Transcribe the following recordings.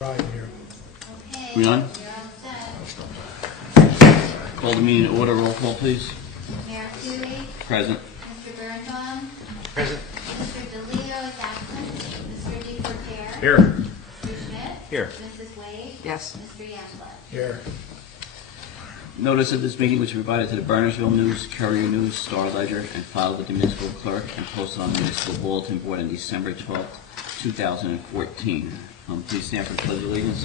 Right here. Okay. We on? You're all set. Call the meeting to order. Roll call, please. Mayor Huey. Present. Mr. Bernardsville. Present. Mr. DeLeo is absent. Mr. DePorter. Here. Mr. Schmidt. Here. Mrs. Wade. Yes. Mr. Yambler. Here. Notice of this meeting was provided to the Bernardsville News, Courier News, Star Ledger, and filed with the municipal clerk and posted on the municipal bulletin board on December 12th, 2014. Please stand for the Pledge of Allegiance.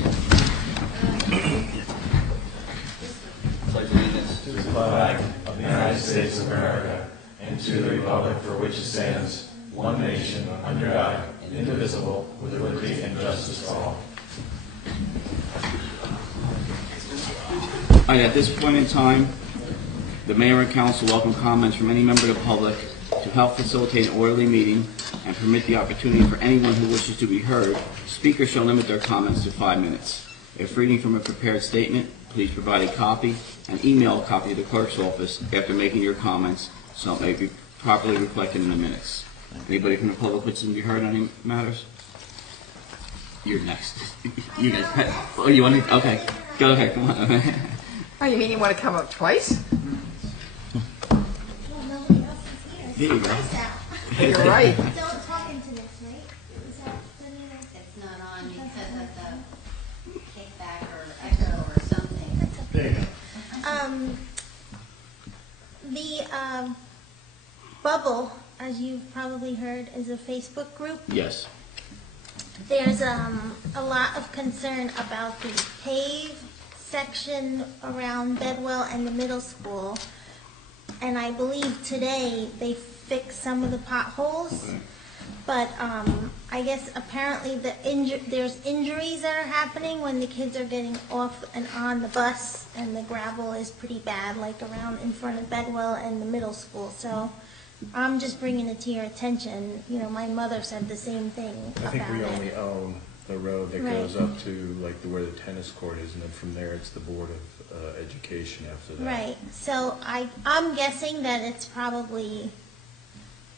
Pledge of Allegiance. To the flag of the United States of America and to the republic for which it stands, one nation, under God, indivisible, with liberty and justice for all. All right, at this point in time, the mayor and council welcome comments from any member of the public to help facilitate an orderly meeting and permit the opportunity for anyone who wishes to be heard. Speakers shall limit their comments to 5 minutes. If reading from a prepared statement, please provide a copy and email a copy to the clerk's office after making your comments so it may be properly reflected in the minutes. Anybody from the public wishes to be heard on any matters? You're next. You guys. Oh, you want to? Okay. Go ahead. Come on. Oh, you mean you want to come up twice? Well, nobody else is here. Here you go. You're right. Don't talk into this, right? Is that the new? It's not on because of the kickback or echo or something. There you go. The Bubble, as you've probably heard, is a Facebook group. Yes. There's a lot of concern about the paved section around Bedwell and the middle school. And I believe today they fixed some of the potholes. But I guess apparently there's injuries that are happening when the kids are getting off and on the bus, and the gravel is pretty bad, like around in front of Bedwell and the middle school. So I'm just bringing it to your attention. You know, my mother said the same thing I think about we it. only own the road that Right. goes up to like where the tennis court is, and then from there it's the Board of Education after that. Right. So I'm guessing that it's probably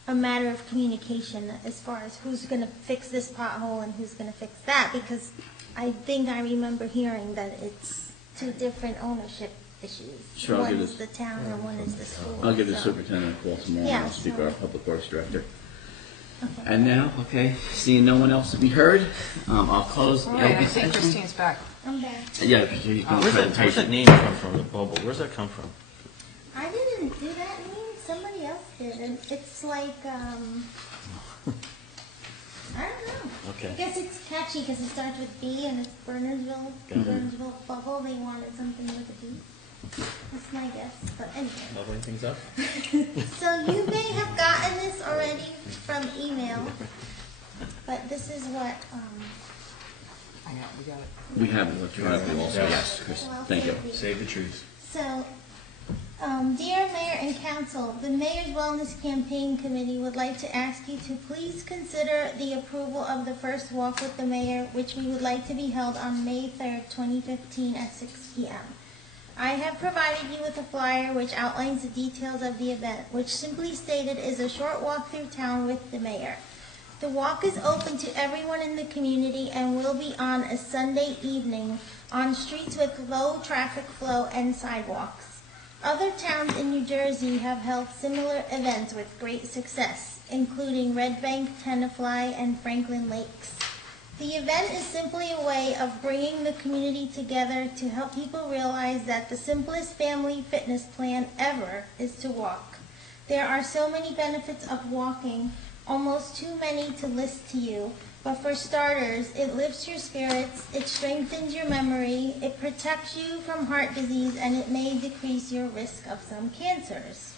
a matter of communication as far as who's going to fix this pothole and who's going to fix that, because I think I remember hearing that it's two different ownership issues. Sure, I'll one give is this- the town and one is the school. I'll give the So- superintendent a call tomorrow. Yeah, And I'll speak sure. to our public works director. Okay. And now, okay, seeing no one else to be heard, I'll close the Oh, I open think session. Christine's back. I'm back. Yeah, she's doing a Where's that presentation. name come from, the bubble? Where's that come from? I didn't do that name. Somebody else did. And it's like, I don't know. Okay. I guess it's catchy because it starts with B and it's Bernardsville. Got it. Bernardsville Bubble. They wanted something with a B. That's my guess. But anyway. Leveling things up? So you may have gotten this already from email, but this is what, I know, we got it. We have it electronically also, Yes. yes, Chris, well, thank you. Save the trees. So, dear Mayor and Council, the Mayor's Wellness Campaign Committee would like to ask you to please consider the approval of the first walk with the Mayor, which we would like to be held on May 3rd, 2015 at 6 p.m. I have provided you with a flyer which outlines the details of the event, which simply stated is a short walk through town with the Mayor. The walk is open to everyone in the community and will be on a Sunday evening on streets with low traffic flow and sidewalks. Other towns in New Jersey have held similar events with great success, including Red Bank, Tenafly, and Franklin Lakes. The event is simply a way of bringing the community together to help people realize that the simplest family fitness plan ever is to walk. There are so many benefits of walking, almost too many to list to you, but for starters, it lifts your spirits, it strengthens your memory, it protects you from heart disease, and it may decrease your risk of some cancers.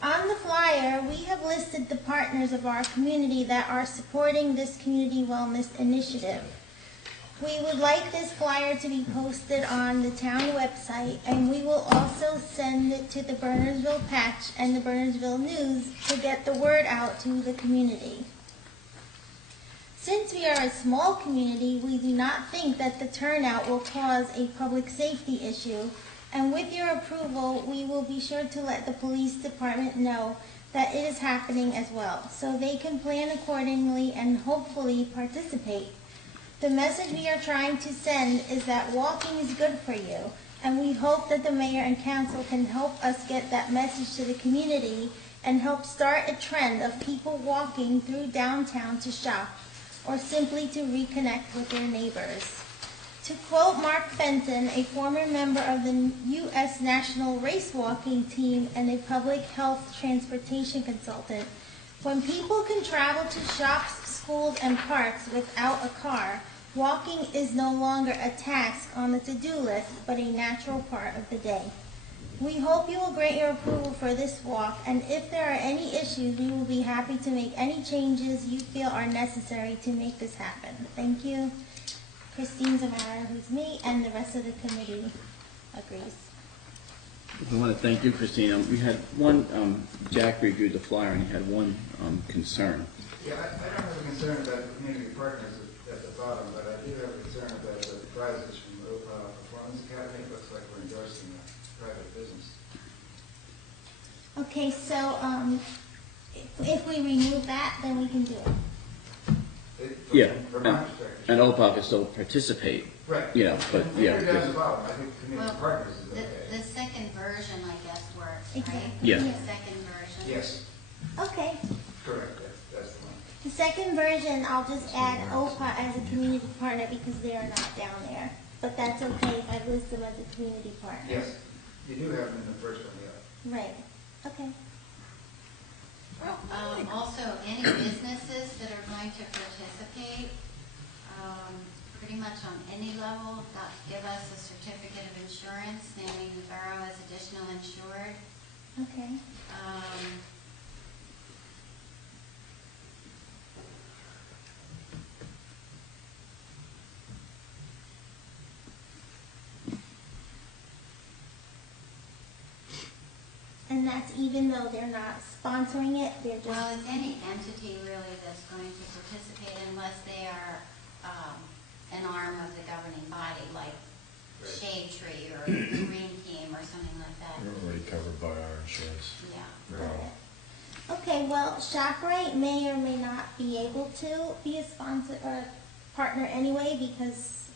On the flyer, we have listed the partners of our community that are supporting this community wellness initiative. We would like this flyer to be posted on the town website, and we will also send it to the Bernardsville Patch and the Bernardsville News to get the word out to the community. Since we are a small community, we do not think that the turnout will cause a public safety issue, and with your approval, we will be sure to let the police department know that it is happening as well, so they can plan accordingly and hopefully participate. The message we are trying to send is that walking is good for you, and we hope that the mayor and council can help us get that message to the community and help start a trend of people walking through downtown to shop or simply to reconnect with their neighbors. To quote Mark Fenton, a former member of the U.S. National Race Walking Team and a public health transportation consultant, when people can travel to shops, schools, and parks without a car, walking is no longer a task on the to-do list, but a natural part of the day. We hope you will grant your approval for this walk, and if there are any issues, we will be happy to make any changes you feel are necessary to make this happen. Thank you. Christine Zamara, who's me, and the rest of the committee agrees. We want to thank you, Christina. We had one, Jack reviewed the flyer and he had one concern. Yeah, I don't have a concern about the community partners at the bottom, but I do have a concern about the prizes from the Performance Academy. It looks like we're endorsing a private business. Okay, so if we remove that, then we can do it. Yeah, From my perspective. and OPOC can still participate, Right. you know, but And yeah. figure down because- the bottom, I think community Well, partners is okay. the second version, I guess, works, right? Exactly. Yeah. The second version. Yes, Okay. correct, that's the one. The second version, I'll just add OPA as a community partner because they are not down there. But that's okay if I list them as a community partner. Yes, you do have them in the first one, yeah. Right. Okay. Also, any businesses that are going to participate, pretty much on any level, give us a certificate of insurance, naming the borough as additional insured. Okay. And that's even though they're not sponsoring it, they're just... Well, it's any entity really that's going to participate unless they are an arm of the governing body, like Shade Tree or the Green Team or something like that. We're already covered by our insurance. Yeah. We're all- Okay, well, ShopRite may or may not be able to be a sponsor or a partner anyway because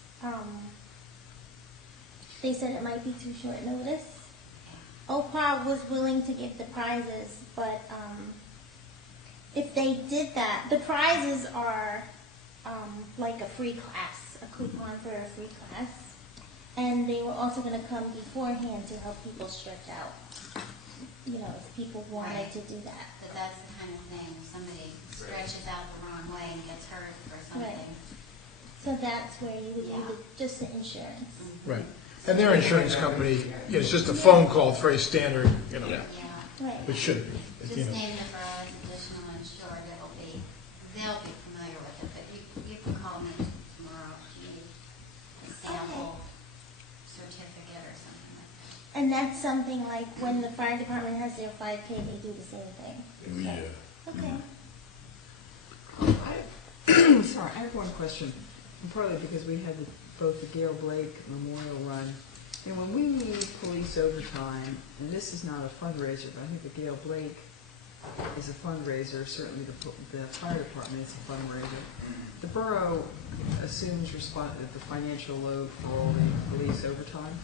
they said it might be too short notice. OPA was willing to give the prizes, but if they did that, the prizes are like a free class, a coupon for a free class. And they were also going to come beforehand to help people stretch out. You know, if people wanted to do that. But that's the kind of thing, if somebody stretches out the wrong way and gets hurt or something. So that's where you would Yeah. need just the insurance. Right. And their insurance company, it's just a phone call, it's very standard, you know, Yeah. Yeah. Right. which should be, Just you know. name the borough as additional insured, they'll be familiar with it, but you can call me tomorrow if you need a sample certificate or something like that. And that's something like when the fire department has their 5K, they do the same thing. Yeah. Okay. Sorry, I have one question. Partly because we had both the Gail Blake Memorial Run, and when we need police overtime, and this is not a fundraiser, but I think the Gail Blake is a fundraiser, certainly the fire department is a fundraiser. The borough assumes the financial load for all the police overtime.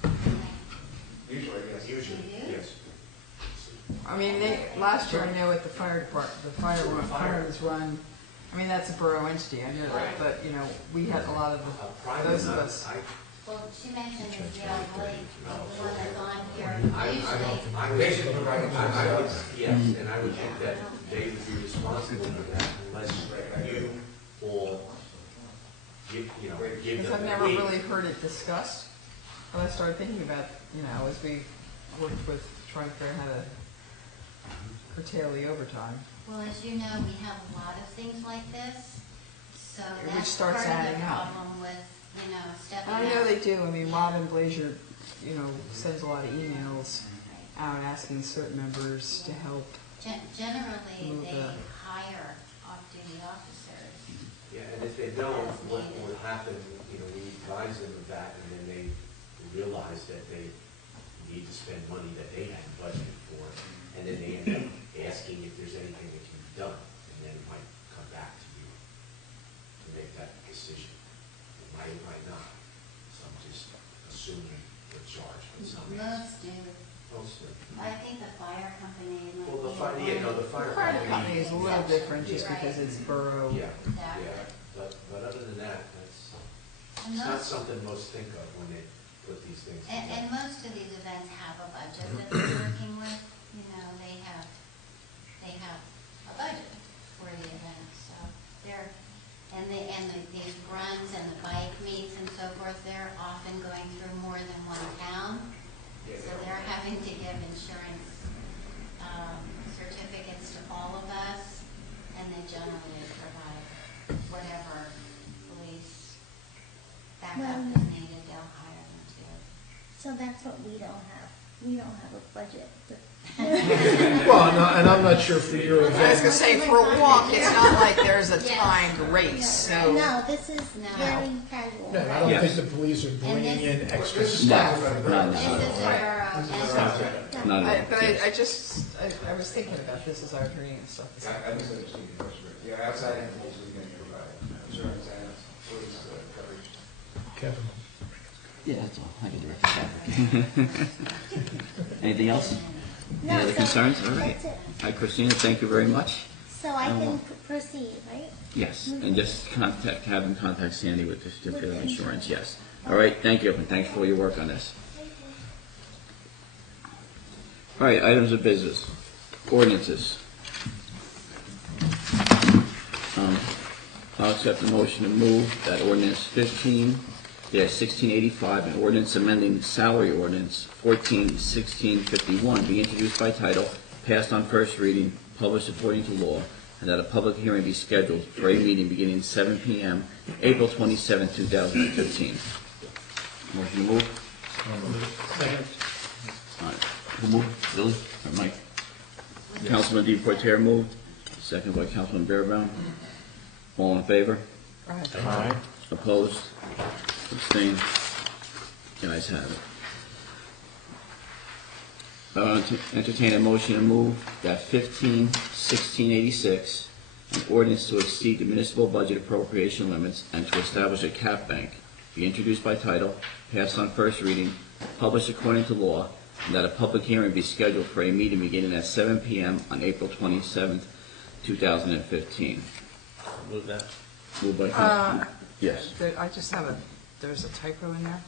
Usually, yes. Usually, Yes. I mean, last year I know at the fire department, the fireman's run, I mean, that's a borough entity, I know that, but, you know, we had a lot of those of us. Well, she mentioned the Blake, the one that's on here, usually. I basically, I would, yes, and I would think that they would be responsible for that unless you all give, you know, give Because them I've the never week. really heard it discussed, but I started thinking about, you know, as we worked with trying to figure out how to curtail the overtime. Well, as you know, we have a lot of things like this, so Which that's starts part of adding the up. problem with, you know, stepping And out. I know they do, I mean, Robin Blazier, you know, sends a lot of emails out asking certain members to help. Generally, Move they that. hire off-duty officers. Yeah, and if they don't, what will happen, you know, we advise them of that, and then they realize that they need to spend money that they hadn't budgeted for, and then they end up asking if there's anything that can be done, and then it might come back to you to make that decision. they might not. So I'm just assuming the charge, but some. Most do. Most do. I think the fire company might Well, the be fire, one. yeah, no, the fire Fire company. company is a little different just because it's borough. Yeah, Exactly. yeah, but other than that, that's, And it's not most, something most think of when they put these things and together. most of these events have a budget that they're working with. You know, they have a budget for the event, so they're, these runs and the bike meets and so forth, they're often going through more than one town. So they're having to give insurance certificates to all of us, and they generally provide whatever police backup is needed, they'll hire them too. So that's what we don't have. We don't have a budget. Well, and I'm not sure for your I was event. gonna say, for a walk, it's not like there's a timed race, so. No, this is No. very casual. No, I don't Yes. think the police are bringing in extra This staff. is a borough, and Not I- at But all, yes. I was thinking about this as I was reading and stuff. I misunderstood your question. Yeah, outside information is going to provide insurance and police coverage. Kevin. Yeah, that's all. I can direct it. Anything else? No, Any other so concerns? All right. That's it. Hi, Christina, thank you very much. So I can proceed, right? Yes, and just have them contact Sandy with the certificate of insurance, yes. All right, thank you, and thanks for all your work on this. All right, items of business, ordinances. I'll accept the motion to move that ordinance 15-1685, an ordinance amending salary ordinance 14-1651 be introduced by title, passed on first reading, published according to law, and that a public hearing be scheduled for a meeting beginning 7 p.m., April 27, 2015. Motion to move? All right. Who moved? Billy or Mike? Councilman DePorter moved, second by Councilman Bearbaum. All in favor? Aye. Opposed? Abstained? The ayes have it. To entertain a motion to move that 15-1686, an ordinance to exceed the municipal budget appropriation limits and to establish a cap bank, be introduced by title, passed on first reading, published according to law, and that a public hearing be scheduled for a meeting beginning at 7 p.m. on April 27th, 2015. Move that. Moved by Councilman. Yes. I just have there's a typo in there.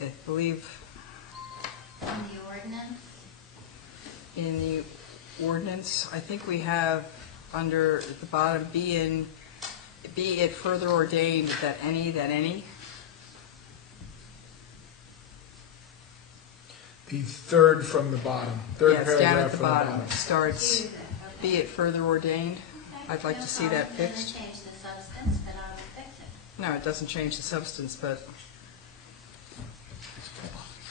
I believe in the ordinance, in the ordinance, I think we have under at the bottom, be it further ordained that any. The third from the bottom, third Yeah, it's down paragraph at the from the bottom. bottom. It starts, okay. be it further ordained. I'd like No to see that problem. Doesn't fixed. change the substance, but I will fix it. No, it doesn't change the substance, but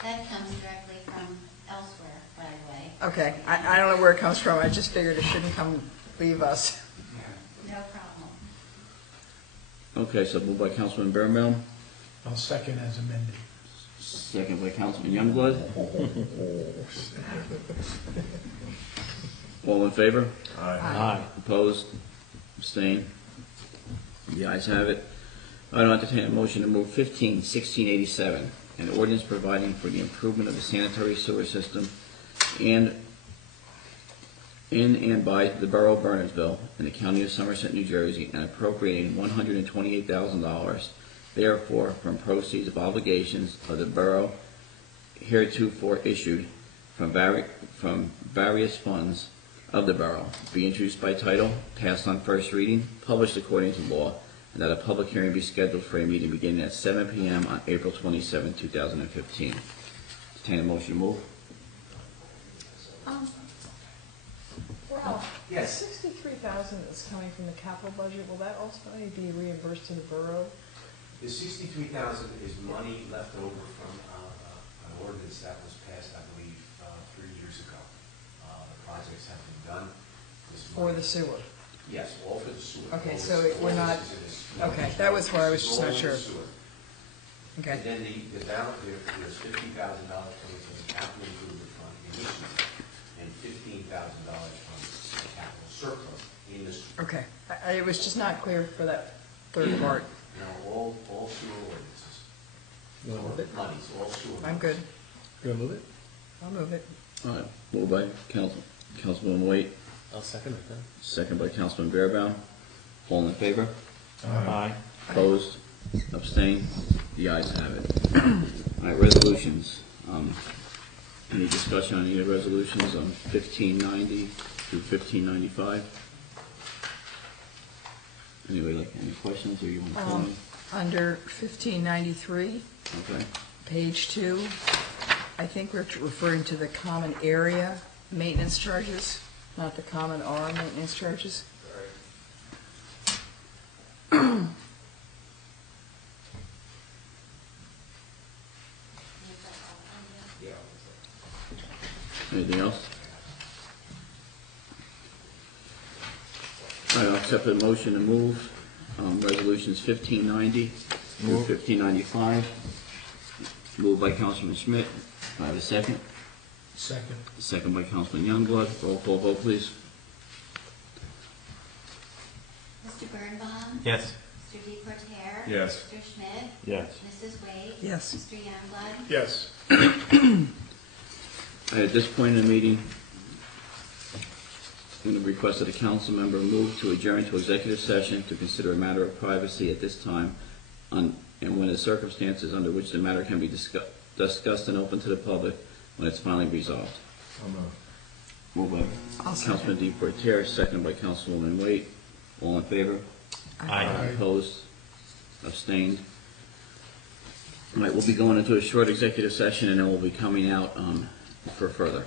That comes directly from elsewhere, by the way. okay. I don't know where it comes from. I just figured it shouldn't leave us. No problem. Okay, so moved by Councilman Birnbaum, I'll second as amended. second by Councilman Youngblood. All in favor? Aye. Opposed? Abstained? The ayes have it. I will entertain a motion to move 15-1687, an ordinance providing for the improvement of the sanitary sewer system in and by the Borough of Bernardsville in the County of Somerset, New Jersey, and appropriating $128,000 therefore from proceeds of obligations of the borough heretofore issued from various funds of the borough, be introduced by title, passed on first reading, published according to law, and that a public hearing be scheduled for a meeting beginning at 7 p.m. on April 27, 2015. Entertain a motion to move? Yes. 63,000 that's coming from the capital budget, will that ultimately be reimbursed to the borough? The 63,000 is money left over from an ordinance that was passed, I believe, 3 years ago. The projects have been done. This For money- the sewer? Yes, all for the sewer. Okay, All so this- we're all not- this is in this- okay, that was where I was just not All in sure. the sewer. Okay. And then the balance, there's $50,000 coming from the capital improvement fund in this year, and $15,000 from the capital surplus in this. Okay. It was just not clear for that third part. No, all sewer ordinances. You want to move it? Monies, all sewer. I'm good. You want to move it? I'll move it. All right, moved by Councilman White, I'll second it then. second by Councilman Bearbaum. All in favor? Aye. Opposed? Abstained? The ayes have it. All right, resolutions. Any discussion on any of the resolutions on 1590 through 1595? Anybody like any questions, or you want to call me? Under 1593, Okay. page 2, I think we're referring to the common area maintenance charges, not the common R maintenance charges. Anything else? All right, I'll accept the motion to move resolutions 1590 through 1595. Moved by Councilman Schmidt. Do I have a second? Second. Second by Councilman Youngblood. Roll call vote, please. Mr. Birnbaum? Yes. Mr. Deportaire? Yes. Mr. Schmidt? Yes. Mrs. Wade? Yes. Mr. Youngblood? Yes. At this point in the meeting, I'm going to request that a council member move to adjourn to executive session to consider a matter of privacy at this time, and when the circumstances under which the matter can be discussed and open to the public when it's finally resolved. I'll move. Moved by I'll second. Councilman Deportaire, seconded by Councilwoman Waite. All in favor? Aye. Opposed? Abstained? All right, we'll be going into a short executive session, and then we'll be coming out for further.